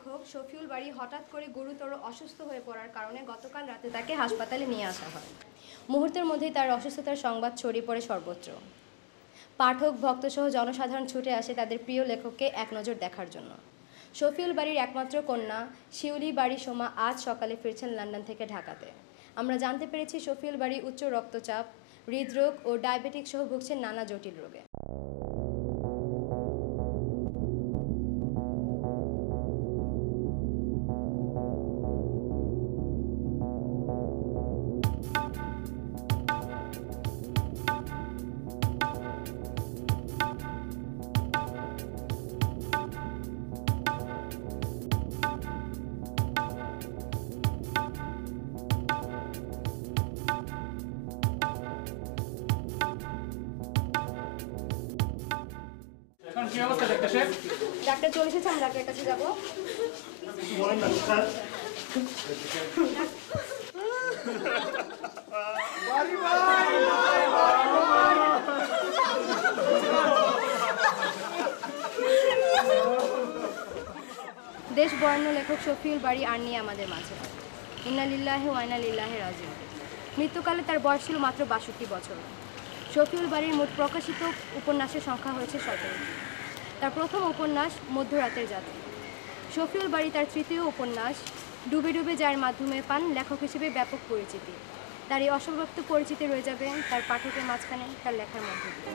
লেখক শফিউল বারী হঠাৎ করে গুরুতর অসুস্থ হয়ে পড়ার কারণে গতকাল রাতে তাকে হাসপাতালে নিয়ে আসা হয়। মুহূর্তের মধ্যেই তার অসুস্থতার সংবাদ ছড়িয়ে পড়ে সর্বত্র। পাঠক, ভক্তসহ জনসাধারণ ছুটে আসে তাদের প্রিয় লেখককে এক নজর দেখার জন্য। শফিউল বারীর একমাত্র কন্যা শিউলি বারী সোমা আজ সকালে ফিরছেন লন্ডন থেকে ঢাকাতে। আমরা জানতে পেরেছি শফিউল বারী উচ্চ রক্তচাপ, হৃদরোগ ও ডায়াবেটিক সহ ভুগছেন নানা জটিল রোগে। এখন কি অবস্থা ডাক্তার সাহেব? ডাক্তার চলে এসেছে, আমি ডাক্তারের কাছে যাব। বলেন না স্যার। দেশ বরেণ্য লেখক শফিউল বারী আর নেই আমাদের মাঝে। ইন্না লিল্লাহি ওয়া ইন্না ইলাইহি রাজিউন। মৃত্যুকালে তার বয়স ছিল মাত্র ৬২ বছর। শফিউল বারীর মোট প্রকাশিত উপন্যাসের সংখ্যা হয়েছে ১৭। তার প্রথম উপন্যাস মধ্যরাতের যাত্রী। শফিউল বারী তার তৃতীয় উপন্যাস ডুবে ডুবে যার মাধ্যমে পান লেখক হিসেবে ব্যাপক পরিচিতি। তার এই অসমাপ্ত পরিচিতি রয়ে যাবে তার পাঠকের মাঝখানে তার লেখার মধ্য দিয়ে।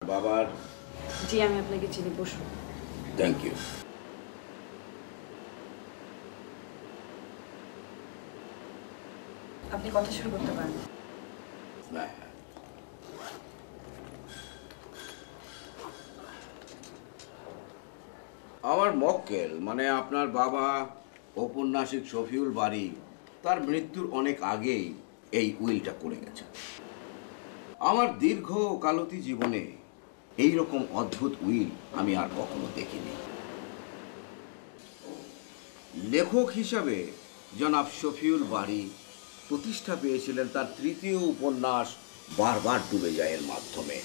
বাবার জি, আমি আপনাকে চিনি, বসুন। Thank you. আপনি কথা শুরু করতে পারেন। আমার মক্কেল মানে আপনার বাবা ঔপন্যাসিক শফিউল বারী তার মৃত্যুর অনেক আগেই এই উইলটা করে গেছে। আমার দীর্ঘ কালতি জীবনে এই রকম অদ্ভুত উইল আমি আর কখনো দেখিনি। লেখক হিসাবে জনাব শফিউল বারী প্রতিষ্ঠা পেয়েছিলেন তার তৃতীয় উপন্যাস বারবার ডুবে যায় এর মাধ্যমে।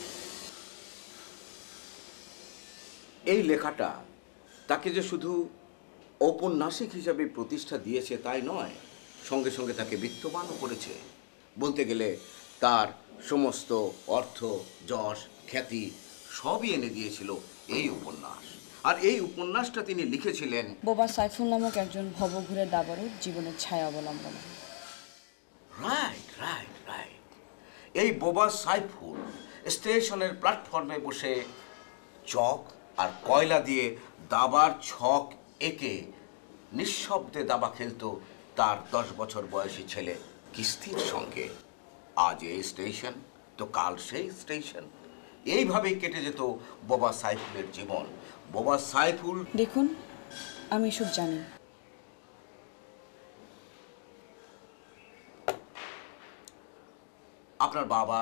এই লেখাটা তাকে যে শুধু ঔপন্যাসিক হিসাবে প্রতিষ্ঠা দিয়েছে তাই নয়, সঙ্গে সঙ্গে তাকে বিত্তবানও করেছে। বলতে গেলে তার সমস্ত অর্থ, যশ, খ্যাতি সবই এনে দিয়েছিল এই উপন্যাস। আর এই উপন্যাসটা তিনি লিখেছিলেন বোবা সাইফুল নামক একজন ভবঘুরে দাবারও জীবনের ছায়া অবলম্বন। Right right right. এই বোবা সাইফুল স্টেশনের প্ল্যাটফর্মে বসে চক আর কয়লা দিয়ে দাবার ছক এঁকে নিঃশব্দে দাবা খেলতো তার 10 বছর বয়সী ছেলে কিস্তির সঙ্গে। আজ এই স্টেশন তো কাল সেই স্টেশন। এইভাবেই কেটে যেত বোবা সাইফুলের জীবন। বোবা সাইফুল দেখুন, আমি এসব জানি। আপনার বাবা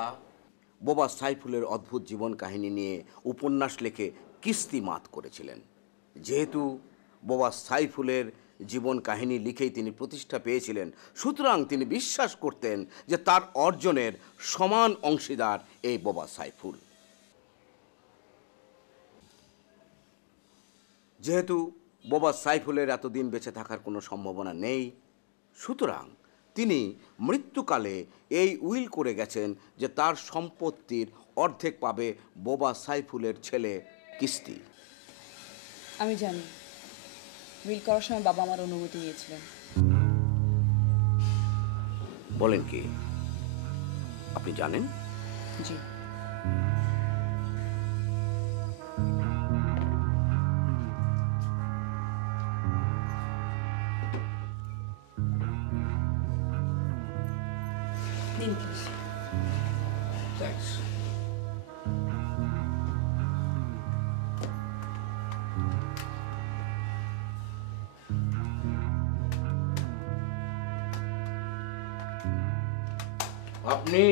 বোবা সাইফুলের অদ্ভুত জীবন কাহিনী নিয়ে উপন্যাস লিখে কিস্তি মাত করেছিলেন। যেহেতু বোবা সাইফুলের জীবন কাহিনী লিখেই তিনি প্রতিষ্ঠা পেয়েছিলেন, সুতরাং তিনি বিশ্বাস করতেন যে তার অর্জনের সমান অংশীদার এই বোবা সাইফুল। যেহেতু বোবা সাইফুলের এতদিন বেঁচে থাকার কোনো সম্ভাবনা নেই, সুতরাং তিনি মৃত্যুকালে এই উইল করে গেছেন যে তার সম্পত্তির অর্ধেক পাবে বোবা সাইফুলের ছেলে কিস্তি। আমি জানি, উইল করার সময় বাবা আমার অনুমতি নিয়েছিলেন। বলেন কি? আপনি জানেন? জি। দিন প্লিজ। থ্যাঙ্কস। আপনি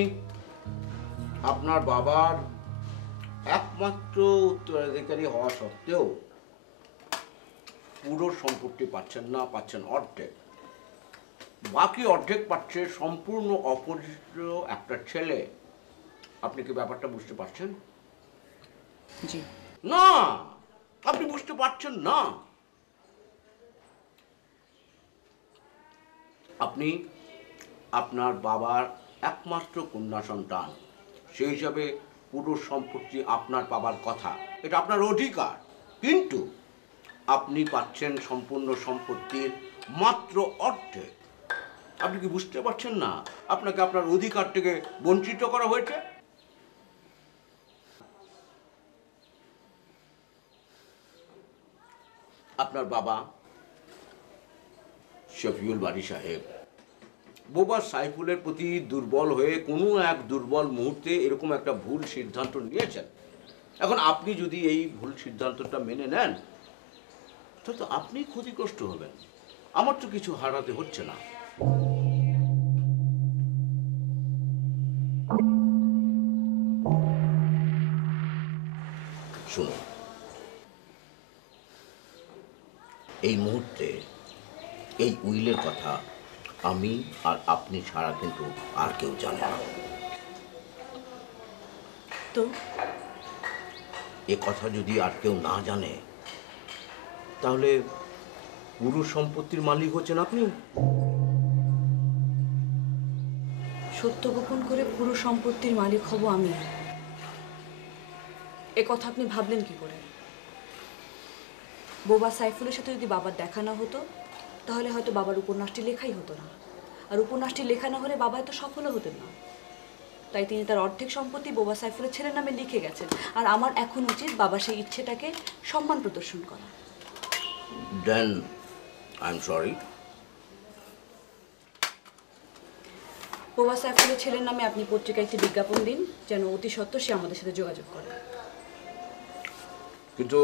আপনার বাবার একমাত্র উত্তরাধিকারী হওয়া সত্ত্বেও পুরো সম্পত্তি পাচ্ছেন না, পাচ্ছেন অর্ধেক। বাকি অর্ধেক পাচ্ছে সম্পূর্ণ অপরিচিত একটা ছেলে। আপনি কি ব্যাপারটা বুঝতে পারছেন? জি। না, আপনি বুঝতে পারছেন না। আপনি আপনার বাবার একমাত্র কন্যা সন্তান, সেই হিসাবে পুরো সম্পত্তি আপনার পাবার কথা, এটা আপনার অধিকার। কিন্তু আপনি পাচ্ছেন সম্পূর্ণ সম্পত্তির মাত্র অর্ধেক। আপনি কি বুঝতে পারছেন না আপনাকে আপনার অধিকার থেকে বঞ্চিত করা হয়েছে? আপনার বাবা শফিউল বারী সাহেব বোবা সাইফুলের প্রতি দুর্বল হয়ে কোনো এক দুর্বল মুহূর্তে এরকম একটা ভুল সিদ্ধান্ত নিয়েছেন। এখন আপনি যদি এই ভুল সিদ্ধান্তটা মেনে নেন তো আপনি ক্ষতিগ্রস্ত হবেন। আমার তো কিছু হারাতে হচ্ছে না। শুনুন, এই মুহূর্তে এই উইলের কথা আমি আর আপনি ছাড়া কিন্তু আর কেউ জানে না। তো এ কথা যদি আর কেউ না জানে তাহলে পুরো সম্পত্তির মালিক হচ্ছেন আপনি। সত্য গোপন করে পুরো সম্পত্তির মালিক হব আমি, এ কথা আপনি ভাবলেন কি করে? বোবা সাইফুলের সাথে যদি বাবার দেখা না হতো তাহলে হয়তো বাবার উপন্যাসটি লেখাই হতো না, আর উপন্যাসটি লেখা না হলে বাবা এত সফলও হতেন না। তাই তিনি তার অর্ধেক সম্পত্তি বোবা সাইফুলের ছেলের নামে লিখে গেছেন, আর আমার এখন উচিত বাবার সেই ইচ্ছেটাকে সম্মান প্রদর্শন করা। Then I am sorry. বোবা সাইফুলের ছেলের নামে আপনি পত্রিকায় একটি বিজ্ঞাপন দিন যেন অতি সত্ত্বর সে আমাদের সাথে যোগাযোগ করে। কিন্তু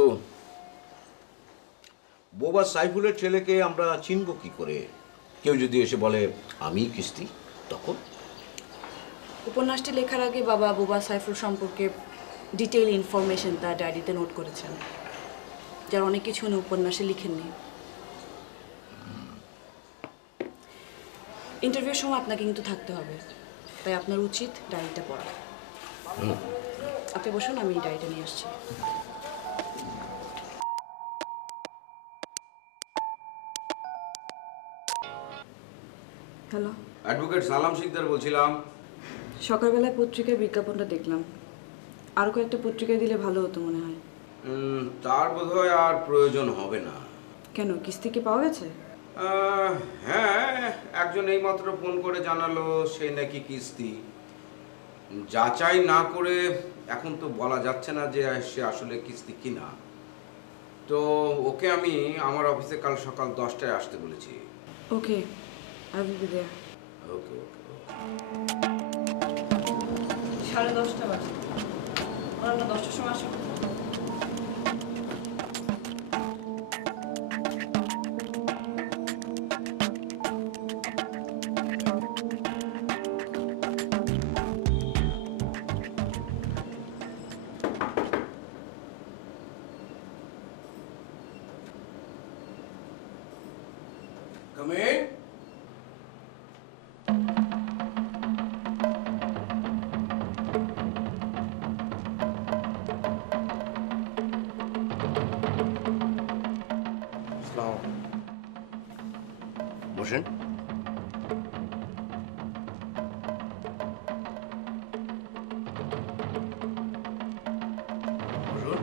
বোবা সাইফুলের ছেলেকে আমরা চিনব কি করে? কেউ যদি এসে বলে আমি কিস্তি, তখন? উপন্যাসটি লেখার আগে বাবা বোবা সাইফুল সম্পর্কে ডিটেইল ইনফরমেশন তার ডায়েরিতে নোট করেছেন, যার অনেক কিছু উনি উপন্যাসে লিখেননি। ইন্টারভিউর সময় আপনাকে কিন্তু থাকতে হবে, তাই আপনার উচিত ডায়েরিটা পড়া। আপনি বসুন, আমি ডায়েরিটা নিয়ে আসছি। হ্যালো, অ্যাডভোকেট সালাম শিকদার বলছিলাম। সকালবেলায় পত্রিকায় বিজ্ঞাপনটা দেখলাম, আরও কয়েকটা পত্রিকায় দিলে ভালো হতো মনে হয়। তার বোধহয় আর প্রয়োজন হবে না। কেন, কিস্তি কি পাওয়া গেছে? হ্যাঁ, একজন এইমাত্র ফোন করে জানালো সে নাকি কিস্তি। যাচাই না করে এখন তো বলা যাচ্ছে না যে সে আসলে কিস্তি কিনা। তো ওকে আমি আমার অফিসে কাল সকাল 10টায় আসতে বলেছি। ওকে, আই উইল বি দেয়ার। ওকে ওকে। 10:30 বাজে, ওরা 10টার সময় আসো। Come in. বসেন। বসুন।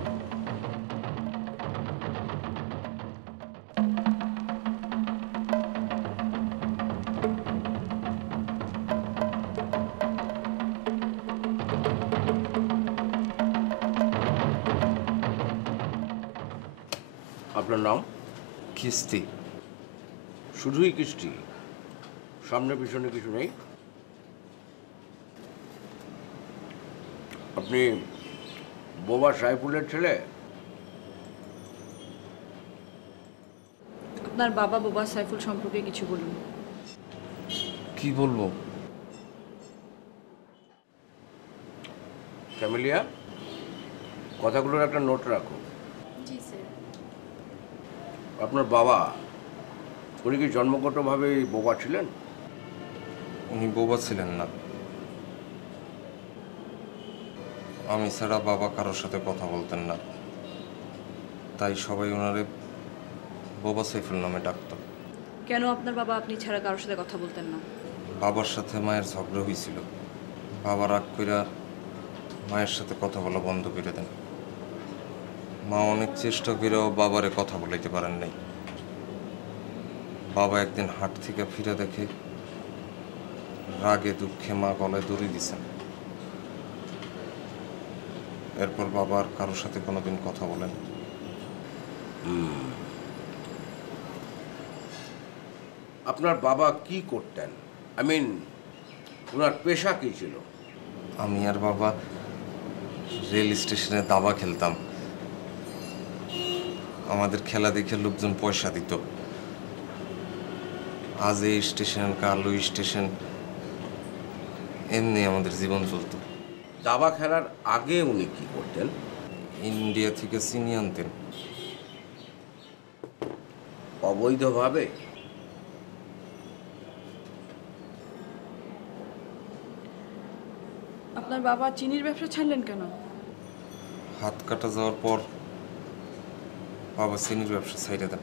আপনার নাম? কিস্তি। শুধুই কিস্তি? সামনে পিছনে কিছু নেই? আপনি বোবা সাইফুলের ছেলে? আপনার বাবা বোবা সাইফুল সম্পর্কে কিছু বলুন। কি বলবো? ক্যামেলিয়া, কথাগুলোর একটা নোট রাখো। জি স্যার। আপনার বাবা, উনি কি জন্মগতভাবে বোবা ছিলেন? উনি বোবা ছিলেন না। আমি ছাড়া বাবা কারোর সাথে কথা বলতেন না, তাই সবাই ওনারে বোবা সাইফুল নামে ডাকতো। কেন আপনার বাবা আপনি ছাড়া কারোর সাথে কথা বলতেন না? বাবার সাথে মায়ের ঝগড়া হয়েছিল। বাবা রাগ কইরা মায়ের সাথে কথা বলা বন্ধ করে দেন। মা অনেক চেষ্টা করেও বাবারে কথা বলাইতে পারেন নাই। বাবা একদিন হাট থেকে ফিরে দেখে রাগে দুঃখে মা গলায় দড়ি দিছেন। এরপর বাবা আর কারোর সাথে কোনোদিন কথা বলেন। আপনার বাবা কি করতেন? আই মিন, ওনার পেশা কি ছিল? আমি আর বাবা রেল স্টেশনে দাবা খেলতাম। আমাদের খেলা দেখে লোকজন পয়সা দিত। আজ এই স্টেশন, কাল ওই স্টেশন, এমনি আমাদের জীবন চলতো। দাবা খেলার আগে উনি কি করতেন? ইন্ডিয়া থেকে চিনি আনতেন। অবৈধভাবে? আপনার বাবা চিনির ব্যবসা ছাড়লেন কেন? হাত কাটা যাওয়ার পর বাবা চিনির ব্যবসা ছাইড়ে দেন।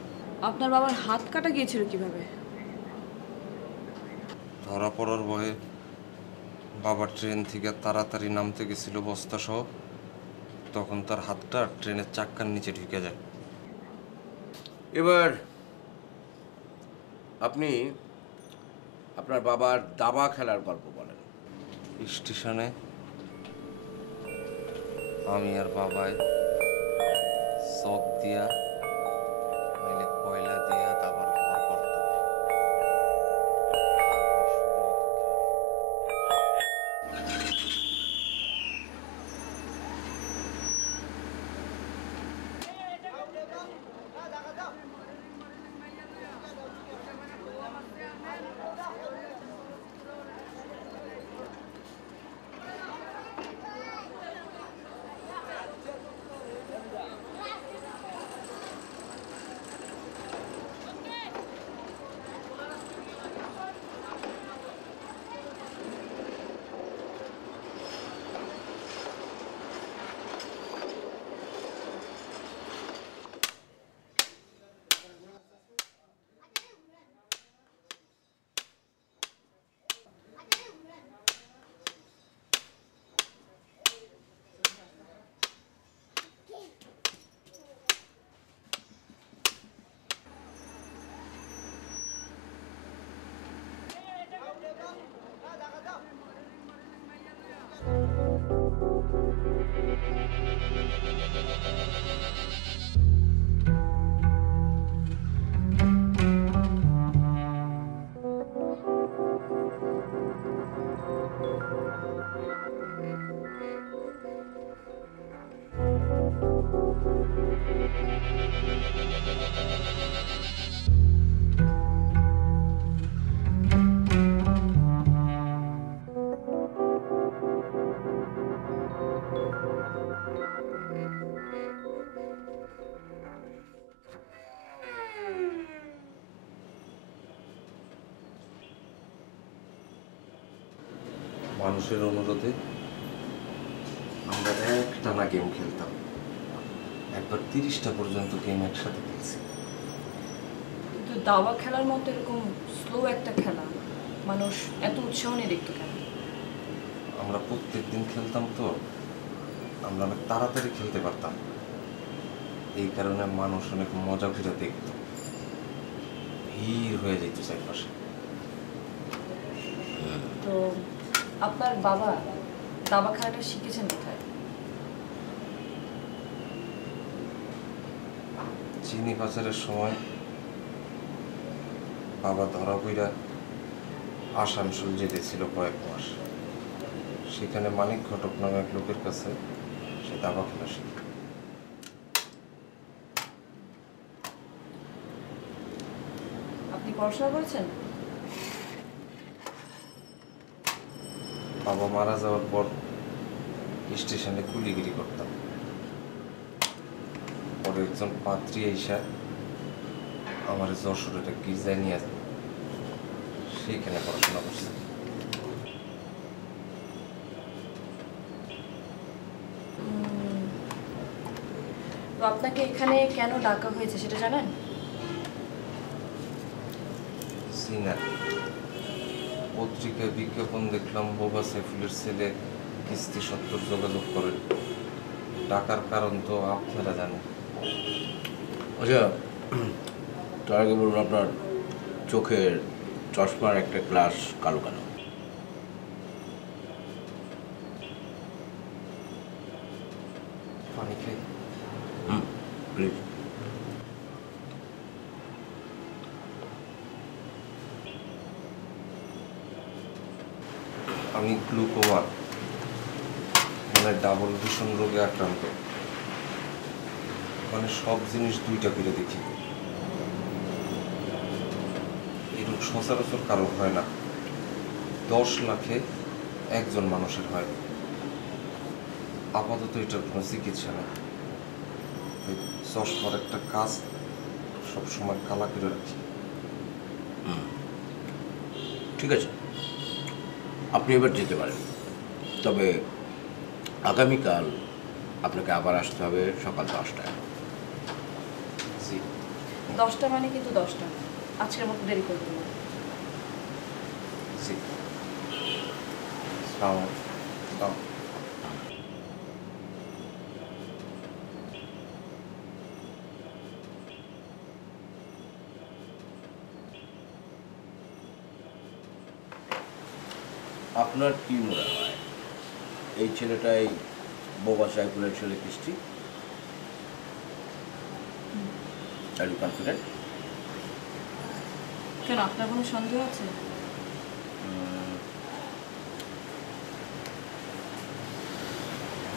আপনার বাবার হাত কাটা গিয়েছিল কিভাবে? ধরা পড়ার ভয়ে বাবা ট্রেন থেকে তাড়াতাড়ি নামতে গেছিল বস্তা সহ। তখন তার হাতটা ট্রেনের চাক্কার নিচে ঢুকে যায়। এবার আপনি আপনার বাবার দাবা খেলার গল্প বলেন। স্টেশনে আমি আর বাবায় চক দিয়া নাইলে কয়লা দিয়া দাবার ঘর করতাম। মানুষের অনুরোধে আমরা একটানা গেম খেলতাম। একবার 30টা পর্যন্ত গেম একসাথে খেলছি। কিন্তু দাবা খেলার মতো এরকম স্লো একটা খেলা মানুষ এত উৎসাহ নিয়ে দেখতো কেন? আমরা প্রত্যেক দিন খেলতাম তো, আমরা অনেক তাড়াতাড়ি খেলতে পারতাম। এই কারণে মানুষ অনেক মজা করে দেখত। ভিড় হয়ে যেত চারপাশে। তো আপনার বাবা দাবা খেলাটা শিখেছেন কোথায়? চিনি পাচারের সময় বাবা ধরা কইরা আসানসোল যেতেছিল কয়েক মাস। সেখানে মানিক ঘটক নামে এক লোকের কাছে সে দাবা খেলা শিখত। আপনি পড়াশোনা করেছেন? বাবা মারা যাওয়ার পর স্টেশনে কুলিগিরি করতাম। পরে একজন পাত্রী এসে আমার যশোরের একটা গির্জায় নিয়ে সেইখানে পড়াশোনা করছে। তো আপনাকে এখানে কেন ডাকা হয়েছে সেটা জানেন? সিনা পত্রিকায় বিজ্ঞাপন দেখলাম বোবা সাইফুলের ছেলে কিস্তি সত্তর যোগাযোগ করেন। টাকার কারণ তো আপনারা জানেন। আচ্ছা, তার আগে বলুন আপনার চোখের চশমার একটা গ্লাস কালো কেন? পানি খাই। প্লিজ। আমি গ্লুকোমা মানে ডাবল ভিশন রোগে আক্রান্ত। মানে সব জিনিস দুইটা করে দেখি। এই রোগ সচরাচর কারো হয় না, 10 লাখে একজন মানুষের হয়। আপাতত এটার কোনো চিকিৎসা নেই। এই চশমার একটা কাজ সবসময় কালা করে রাখি। ঠিক আছে, আপনি এবার যেতে পারেন। তবে আগামীকাল আপনাকে আবার আসতে হবে সকাল 10টায়। জি 10টা মানে কিন্তু 10টা, আজকের মতো দেরি করবেন না। জি। আসসালামু আলাইকুম। আপনার কি মনে হয় এই ছেলেটাই বোবা সাইফুলের ছেলে কিস্তি? Are you confident? কেন, আপনার কোনো সন্দেহ আছে?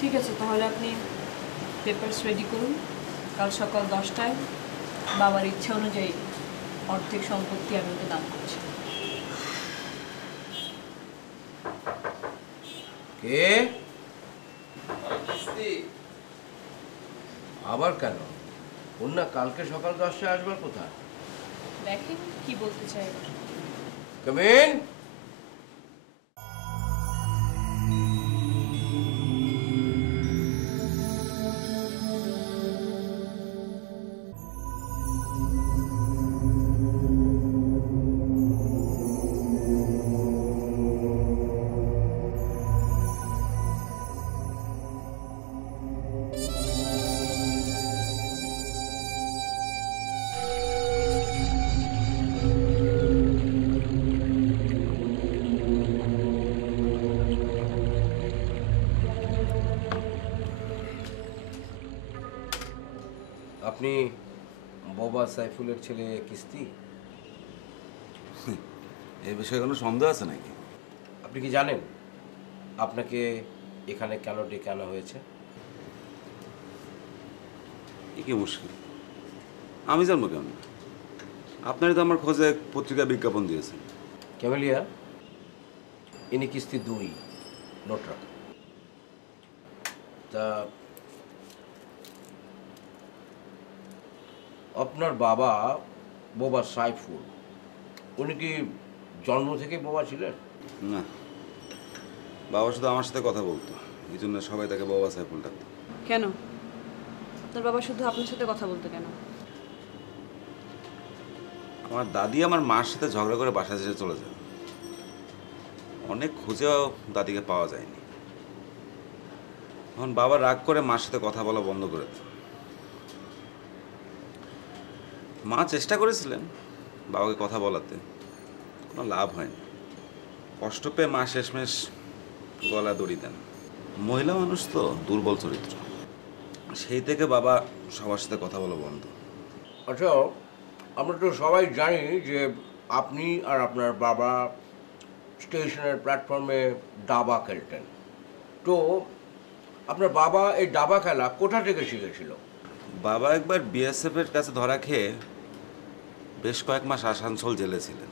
ঠিক আছে, তাহলে আপনি পেপারস রেডি করুন। কাল সকাল 10টায় বাবার ইচ্ছা অনুযায়ী অর্ধেক সম্পত্তি আমি ওকে দান করছি। কে? আবার কেন? না কালকে সকাল 10টায় আসবার কোথায়? দেখেন কি বলতে চাই। Come in. আপনি বোবা সাইফুলের ছেলে কিস্তি? এই বিষয়ে কোনো সন্দেহ আছে নাকি? আপনি কি জানেন আপনাকে এখানে কেন ডেকে আনা হয়েছে? এ কি মুশকিল, আমি জানবো কেমন? আপনারই তো আমার খোঁজে পত্রিকা বিজ্ঞাপন দিয়েছেন। ক্যামেলিয়া, ইনি কিস্তি 2 নোট রাখা। তা আপনার বাবা বোবা সাইফুল, উনি কি জন্ম থেকে বোবা ছিলেন? না, বাবা শুধু আমার সাথে কথা বলতো, এই জন্য সবাই তাকে বাবা সাইফুল ডাকতো। কেন, তোর বাবা শুধু আপনার সাথে কথা বলতো কেন? আমার দাদি আমার মার সাথে ঝগড়া করে বাসা ছেড়ে চলে যায়। অনেক খুঁজেও দাদিকে পাওয়া যায়নি। তখন বাবা রাগ করে মার সাথে কথা বলা বন্ধ করে দিত। মা চেষ্টা করেছিলেন বাবাকে কথা বলাতে, কোনো লাভ হয়নি। কষ্ট পেয়ে মা শেষমেশ গলা দড়ি দেন। মহিলা মানুষ তো দুর্বল চরিত্র, সেই থেকে বাবা সবার সাথে কথা বলা বন্ধ। আচ্ছা, আমরা তো সবাই জানি যে আপনি আর আপনার বাবা স্টেশনের প্ল্যাটফর্মে দাবা খেলতেন। তো আপনার বাবা এই দাবা খেলা কোথা থেকে শিখেছিল? বাবা একবার বিএসএফ এর কাছে ধরা খেয়ে বেশ কয়েক মাস আসানসোল জেলে ছিলেন।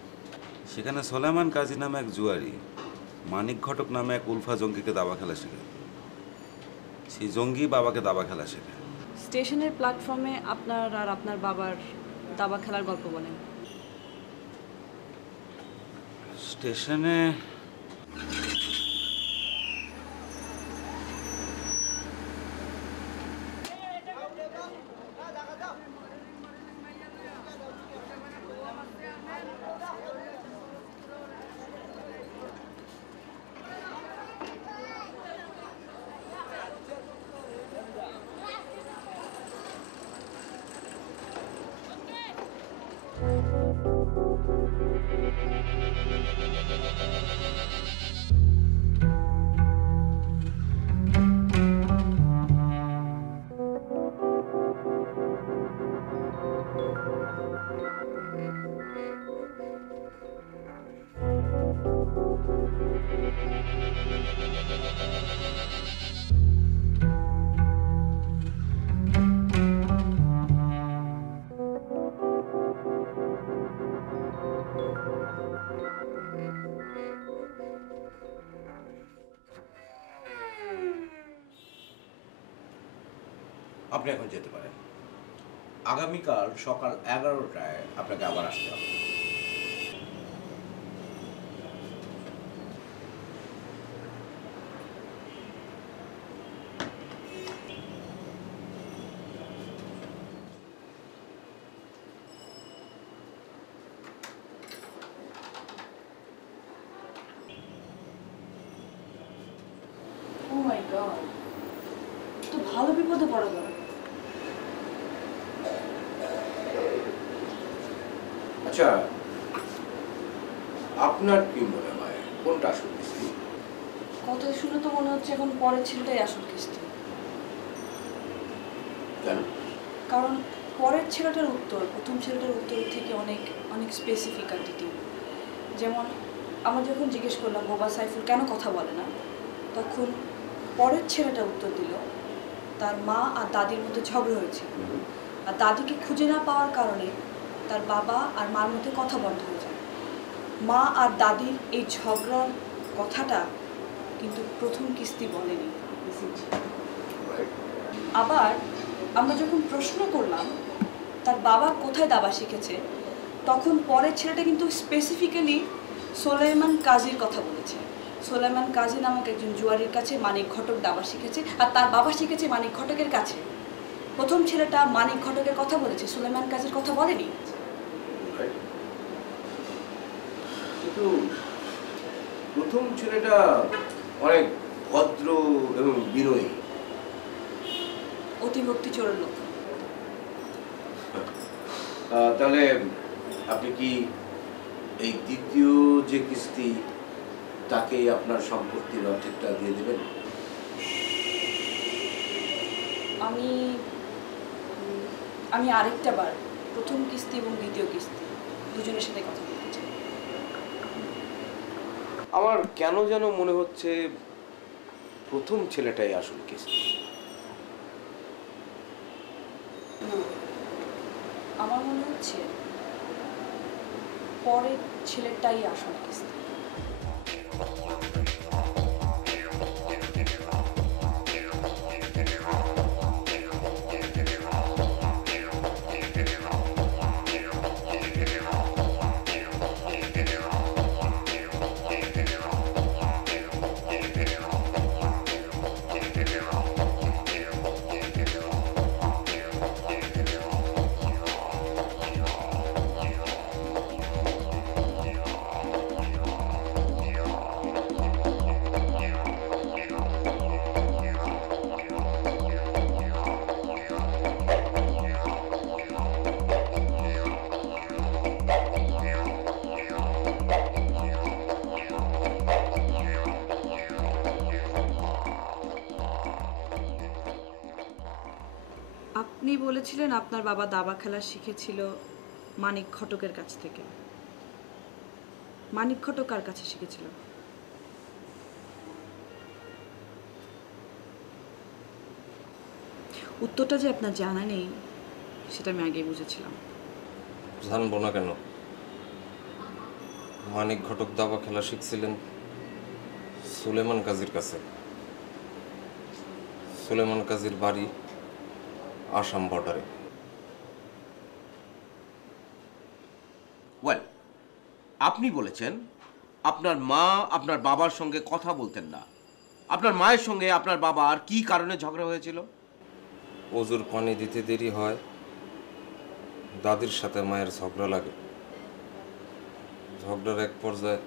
সেখানে সোলাইমান কাজী নামে এক জুয়ারি মানিক ঘটক নামে এক উলফা জঙ্গিকে দাবা খেলা শেখায়। সেই জঙ্গি বাবাকে দাবা খেলা শেখায়। স্টেশনের প্ল্যাটফর্মে আপনার আর আপনার বাবার দাবা খেলার গল্প বলেন। স্টেশনে আপনি এখন যেতে পারেন। আগামীকাল সকাল 11টায় আপনাকে আবার আসতে হবে। ও মাই গড, তো ভালো বিপদে পড়া গেল। আচ্ছা, আপনার কি মনে হয় কোনটা আসল কিস্তি? কথা শুনে তো মনে হচ্ছে এখন পরের ছেলেটাই আসল কিস্তি। কেন? কারণ পরের ছেলেটার উত্তর প্রথম ছেলেটার উত্তরের থেকে অনেক অনেক স্পেসিফিক আর ডিটেইল। যেমন আমরা যখন জিজ্ঞেস করলাম বোবা সাইফুল কেন কথা বলে না, তখন পরের ছেলেটা উত্তর দিল তার মা আর দাদির মধ্যে ঝগড়া হয়েছে, আর দাদিকে খুঁজে না পাওয়ার কারণে তার বাবা আর মার মধ্যে কথা বন্ধ হয়ে যায়। মা আর দাদির এই ঝগড়ার কথাটা কিন্তু প্রথম কিস্তি বলেনি। আবার আমরা যখন প্রশ্ন করলাম তার বাবা কোথায় দাবা শিখেছে, তখন পরের ছেলেটা কিন্তু স্পেসিফিক্যালি সোলাইমান কাজীর কথা বলেছে। সোলাইমান কাজী নামক একজন জুয়ারির কাছে মানিক ঘটক দাবা শিখেছে, আর তার বাবা শিখেছে মানিক ঘটকের কাছে। প্রথম ছেলেটা মানিক ঘটকের কথা বলেছে, সোলাইমান কাজীর কথা বলেনি। কিন্তু প্রথম ছেলেটা অনেক ভদ্র এবং বিনয়ী। অতিভক্তি চোরের লোক। তাহলে আপনি কি এই দ্বিতীয় যে কিস্তি তাকে আপনার সম্পত্তির অর্ধেকটা দিয়ে দেবেন? আমি আরেকটা বার প্রথম কিস্তি এবং দ্বিতীয় কিস্তি দুজনের সাথে কথা বলতে চাই। আমার কেন যেন মনে হচ্ছে প্রথম ছেলেটাই আসল কিস্তি। না, আমার মনে হচ্ছে পরের ছেলেটাই আসল কিস্তি। আপনি বলেছিলেন আপনার বাবা দাবা খেলা শিখেছিল মানিক ঘটকের কাছ থেকে। মানিক ঘটক কার কাছে শিখেছিল? উত্তরটা যে আপনার জানা নেই সেটা আমি আগেই বুঝেছিলাম। জানবো না কেন? মানিক ঘটক দাবা খেলা শিখছিলেন সুলেমান কাজীর কাছে। সুলেমান কাজীর বাড়ি আসাম বর্ডারে। ওয়েল, আপনি বলেছেন আপনার মা আপনার বাবার সঙ্গে কথা বলতেন না। আপনার মায়ের সঙ্গে আপনার বাবার কি কারণে ঝগড়া হয়েছিল? অজুর পানি দিতে দেরি হয়, দাদির সাথে মায়ের ঝগড়া লাগে। ঝগড়ার এক পর্যায়ে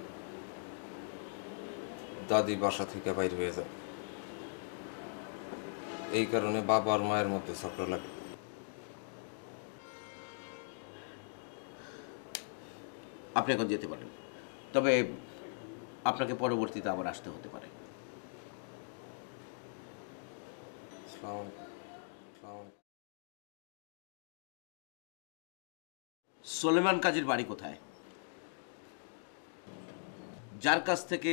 দাদি বাসা থেকে বাইর হয়ে যায়। এই কারণে বাবা আর মায়ের মধ্যে ঝগড়া লাগে। আপনি এখন যেতে পারেন, তবে আপনাকে পরবর্তীতে আবার আসতে হতে পারে। আসসালামু আলাইকুম। সুলেমান কাজীর বাড়ি কোথায়? যার কাছ থেকে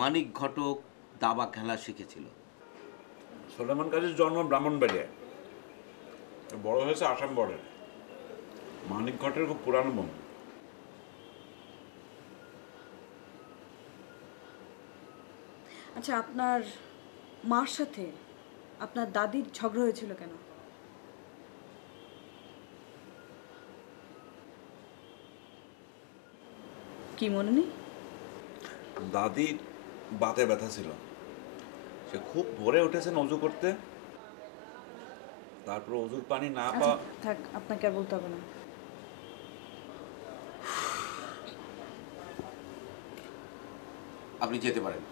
মানিক ঘটক দাবা খেলা শিখেছিল। সোলেমান কাজীর জন্ম ব্রাহ্মণবাড়িয়ায়, বড় হয়েছে আসাম বর্ডারে। মানিক ঘটের খুব পুরানো বন্ধু। আচ্ছা, আপনার মার সাথে আপনার দাদির ঝগড়া হয়েছিল কেন? কি মনে নেই? দাদির বাতে ব্যথা ছিল, সে খুব ভোরে উঠেছেন অজু করতে, তারপর অজুর পানি না পাওয়া। থাক, আপনাকে আর বলতে হবে না। আপনি যেতে পারেন।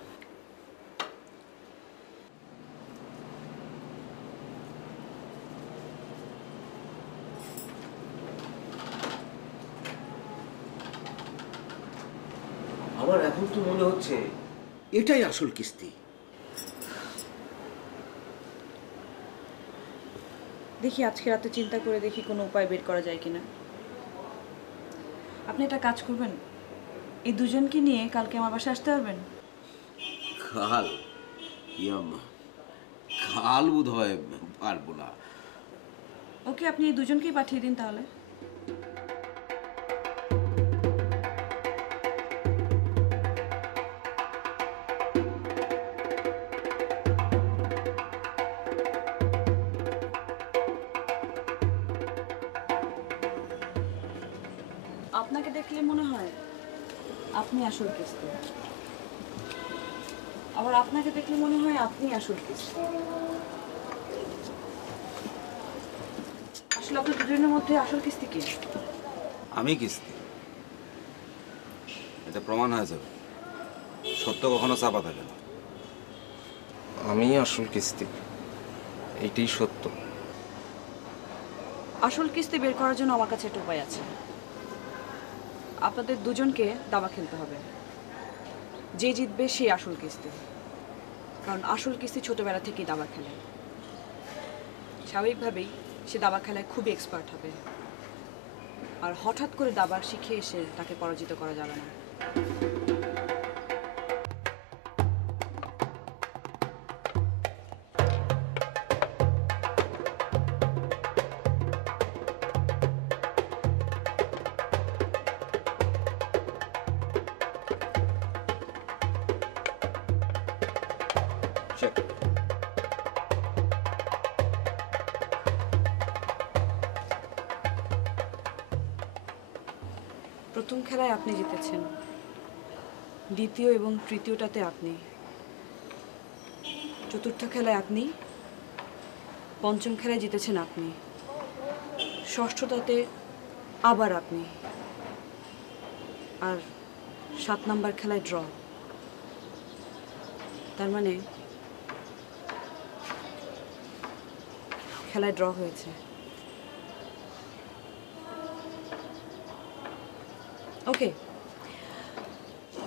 আমার এখন তো মনে হচ্ছে এটাই আসল কিস্তি। দেখি আজকে রাতে চিন্তা করে দেখি কোনো উপায় বের করা যায় কিনা। আপনি একটা কাজ করবেন, এই দুজনকে নিয়ে কালকে আমার বাসায় আসতে পারবেন? কাল? কাল বোধ হয় পারবো না। ওকে, আপনি এই দুজনকেই পাঠিয়ে দিন তাহলে। আপনাকে দেখলে মনে হয় আপনি আসল কিস্তি, আবার আপনাকে দেখলে মনে হয় আপনি আসল কিস্তি। আসলে আপনার দুজনের মধ্যে আসল কিস্তি কে? আমি কিস্তি, এটা প্রমাণ হয়ে যাবে। সত্য কখনো চাপা থাকে না। আমি আসল কিস্তি, এইটাই সত্য। আসল কিস্তি বের করার জন্য আমার কাছে একটা উপায় আছে। আপনাদের দুজনকে দাবা খেলতে হবে, যে জিতবে সে আসল কিস্তি। কারণ আসল কিস্তি ছোটবেলা থেকেই দাবা খেলে, স্বাভাবিকভাবেই সে দাবা খেলায় খুবই এক্সপার্ট হবে। আর হঠাৎ করে দাবা শিখে এসে তাকে পরাজিত করা যাবে না। Check. প্রথম খেলায় আপনি জিতেছেন, দ্বিতীয় এবং তৃতীয়টাতে আপনি, চতুর্থ খেলায় আপনি, পঞ্চম খেলায় জিতেছেন আপনি, ষষ্ঠটাতে আবার আপনি, আর 7 নাম্বার খেলায় ড্র। তার মানে খেলায় ড্র হয়েছে। ওকে,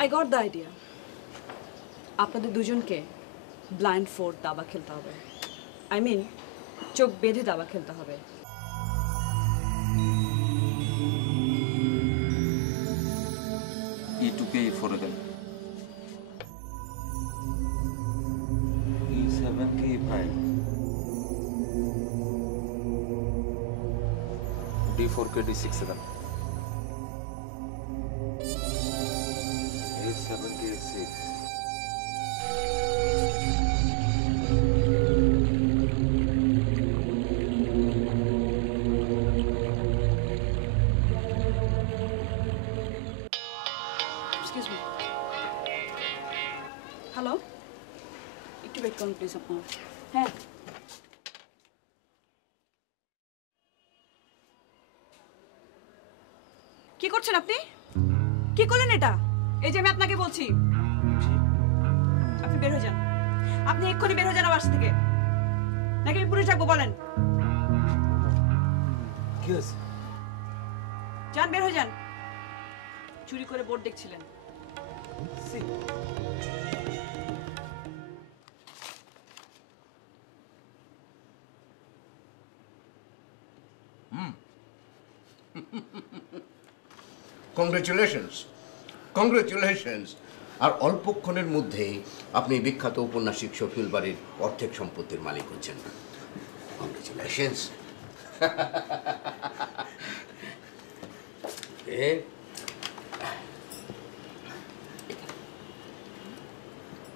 আই গট দ্য আইডিয়া। আপনাদের দুজনকে ব্লাইন্ড ফোর্ড দাবা খেলতে হবে। আই মিন, চোখ বেঁধে দাবা খেলতে হবে। E2K E4 গেল। E7 কি 5? D4K D67 A7K6 excuse me. Hello, একটু ওয়েট করুন প্লিজ আপনার। হ্যাঁ, কি করছেন আপনি? কি করলেন এটা? এই যে আমি আপনাকে বলছি, আপনি বের হয়ে যান। আপনি এক্ষুনি বের হয়ে যান বাসা থেকে, নাকি আমি পুলিশ ডাকবো? বলেন। কি হয়েছে? যান, বের হয়ে যান। চুরি করে বোর্ড দেখছিলেন। Congratulations, congratulations. আর অল্পক্ষণের মধ্যেই আপনি বিখ্যাত ঔপন্যাসিক শফিউল বাড়ির অর্ধেক সম্পত্তির মালিক হচ্ছেন। কংগ্রেচুলেশনস।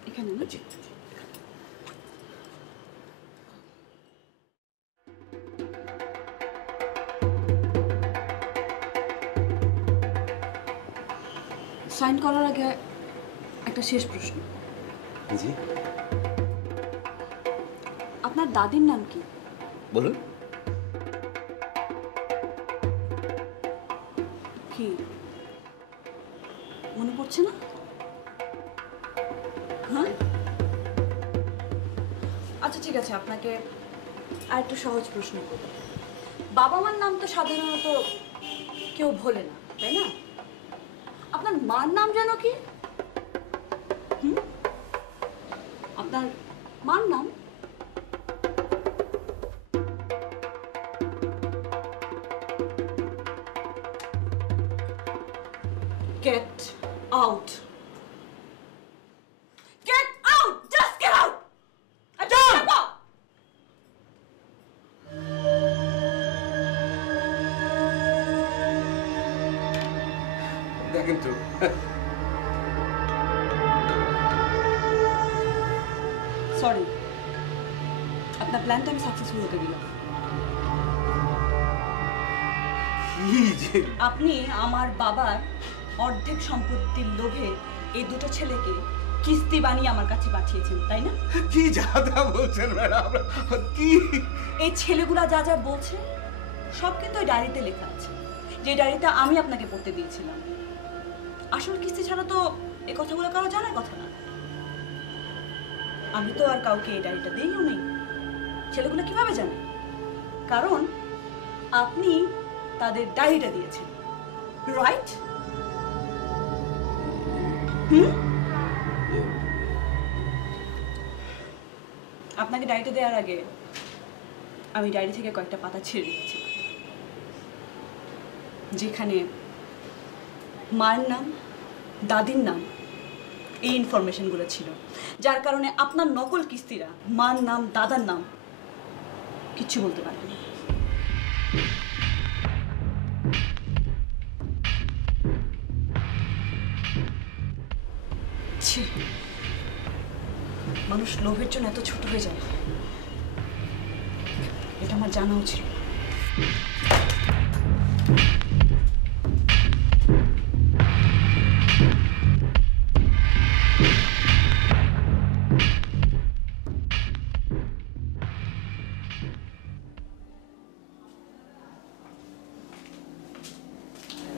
এখানে না? জি। সাইন করার আগে একটা শেষ প্রশ্ন। জি, আপনার দাদির নাম কি? বলুন। কি মনে পড়ছে না? হ্যাঁ, আচ্ছা ঠিক আছে, আপনাকে আর একটু সহজ প্রশ্ন করব। বাবা মার নাম তো সাধারণত কেউ ভোলে না, তাই না? আপনার মার নাম যেন কি? আপনার মার নাম? Get out! Get out! Just get out! I don't care about! দেখেন তো, সরি, আপনার প্ল্যানটা আমি সাকসেসফুল হতে দিলাম। আপনি আমার বাবার অর্ধেক সম্পত্তির লোভে এই দুটো ছেলেকে কিস্তি বানিয়ে আমার কাছে পাঠিয়েছেন, তাই না? কি যা বলছেন ম্যাডাম, কি? এই ছেলেগুলা যা যা বলছে সব কিন্তু ওই ডায়েরিতে লেখা আছে, যে ডায়েরিটা আমি আপনাকে পড়তে দিয়েছিলাম। আসল কিস্তি ছাড়া তো এই কথাগুলো কারো জানার কথা না। আমি তো আর কাউকে এই ডায়েরিটা দিইও নেই। ছেলেগুলো কিভাবে জানে? কারণ আপনি তাদের ডায়েরিটা দিয়েছেন, রাইট? আপনাকে ডায়েরিটা দেওয়ার আগে আমি ডায়েরি থেকে কয়েকটা পাতা ছিঁড়ে রেখেছিলাম, যেখানে মার নাম, দাদির নাম, এই ইনফরমেশনগুলো ছিল, যার কারণে আপনার নকল কিস্তিরা মার নাম, দাদার নাম কিচ্ছু বলতে পারেনি। ছি, মানুষ লোভের জন্য এত ছোট হয়ে যায়, এটা আমার জানা উচিত।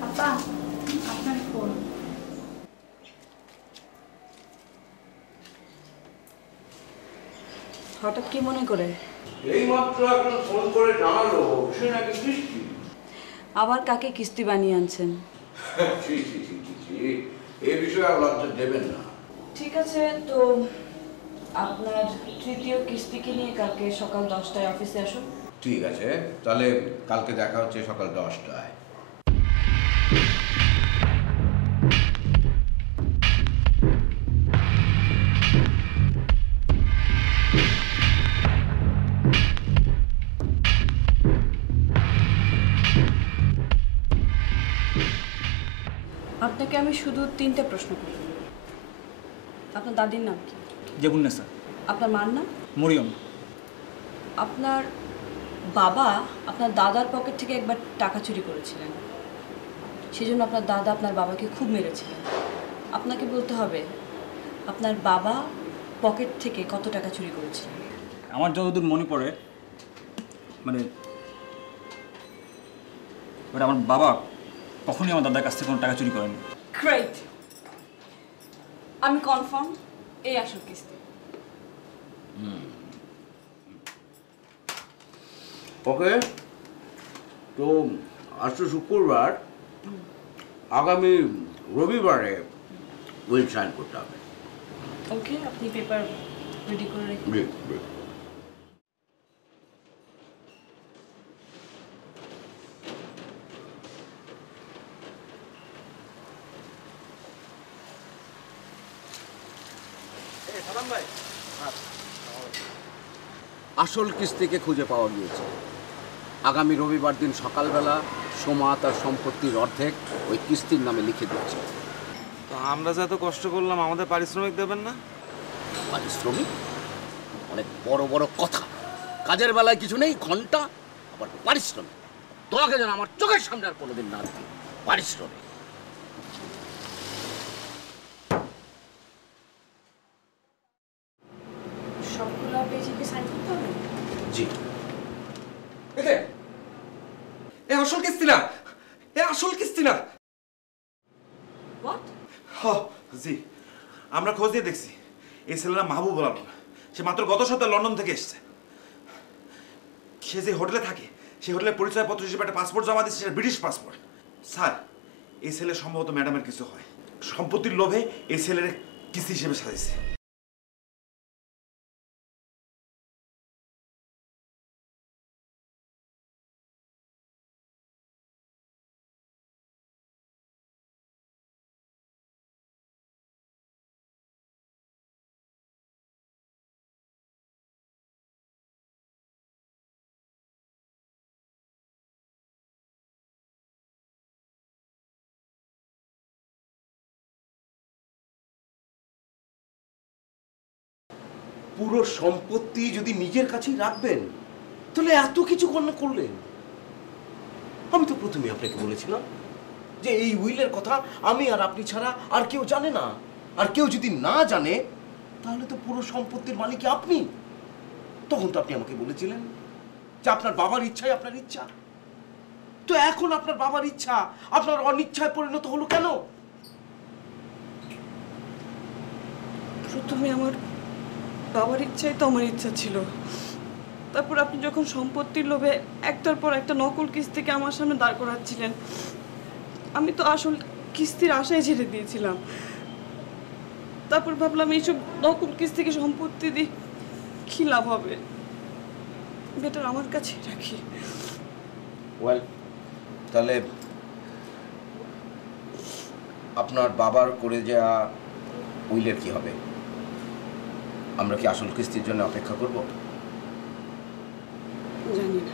আপা, আপনার ফোন। হঠাৎ কি মনে করে? এইমাত্র একজন ফোন করে জানালো সে নাকি কিস্তি। আবার কাকে কিস্তি বানিয়ে আনছেন? ছি, এ বিষয়ে আর লজ্জা দেবেন না। ঠিক আছে, তো আপনার তৃতীয় কিস্তিকে নিয়ে কালকে সকাল 10টায় অফিসে আসুন। ঠিক আছে, তাহলে কালকে দেখা হচ্ছে সকাল 10টায়। আপনাকে আমি শুধু 3টা প্রশ্ন করব। আপনার দাদির নাম কি? জেবুন্নেসা। আপনার মার নাম? মরিয়ম। আপনার বাবা আপনার দাদার পকেট থেকে একবার টাকা চুরি করেছিলেন, সেজন্য আপনার দাদা আপনার বাবাকে খুব মেরেছিলেন। আপনাকে বলতে হবে আপনার বাবা পকেট থেকে কত টাকা চুরি করেছিলেন। আমার যতদূর মনে পড়ে মানে আমার বাবা কখনই আমার দাদার কাছ থেকে কোনো টাকা চুরি করেনি। গ্রেট, আমি কনফার্ম এই আসল কিস্তি। ওকে, তো আজকে শুক্রবার, আগামী রবিবারে উইল সাইন করতে হবে। ওকে, আপনি পেপার রেডি করে রেখে আসল কিস্তিকে খুঁজে পাওয়া গিয়েছে। আগামী রবিবার দিন সকালবেলা সোমা তার সম্পত্তির অর্ধেক ওই কিস্তির নামে লিখে দিচ্ছে। তো আমরা যা এত কষ্ট করলাম, আমাদের পারিশ্রমিক দেবেন না? পারিশ্রমিক? অনেক বড় বড় কথা। কাজের বেলায় কিছু নেই, ঘন্টা, আবার পারিশ্রমিক। তোমাকে যেন আমার চোখের সামনে আর কোনোদিন না দেখি পারিশ্রমিক। সবগুলো পেজে কি সাইন করতে হবে? জি। এ আসল কিস্তি না, এ আসল কিস্তি না। হোয়াট? জি, আমরা খোঁজ দিয়ে দেখছি এই ছেলেরা মাহবুব আলম, সে মাত্র গত সপ্তাহে লন্ডন থেকে এসেছে। সে যে হোটেলে থাকে সেই হোটেলের পরিচয়পত্র হিসেবে একটা পাসপোর্ট জমা দিচ্ছে, সেটা ব্রিটিশ পাসপোর্ট। স্যার, এই ছেলে সম্ভবত ম্যাডামের কিছু হয়, সম্পত্তির লোভে এই ছেলের কিস্তি হিসেবে সাজাইছে। পুরো সম্পত্তি যদি নিজের কাছেই রাখবেন, তাহলে এত কিছু করলেন? আমি তো প্রথমে আপনাকে বলেছিলাম যে এই উইলের কথা আমি আর আপনি ছাড়া আর কেউ জানে না। আর কেউ যদি না জানে তাহলে তো পুরো সম্পত্তির মালিক আপনি। তখন তো আপনি আমাকে বলেছিলেন যে আপনার বাবার ইচ্ছাই আপনার ইচ্ছা। তো এখন আপনার বাবার ইচ্ছা আপনার অনিচ্ছায় পরিণত হলো কেন? প্রথমে আমার বাবার ইচ্ছাই তো আমার ইচ্ছা ছিল। তারপর আপনি যখন সম্পত্তির লোভে একটার পর একটা নকল কিস্তিকে আমার সামনে দাঁড় করাচ্ছিলেন, আমি তো আসল কিস্তির আশায় ছেড়ে দিয়েছিলাম। তারপর ভাবলাম এইসব নকল কিস্তিকে সম্পত্তি দিয়ে কি লাভ হবে, বেটার আমার কাছে রাখি। ওয়েল, তাহলে আপনার বাবার করে যাওয়া উইলের কি হবে? আমরা কি আসল কিস্তির জন্য অপেক্ষা করব? জানি না।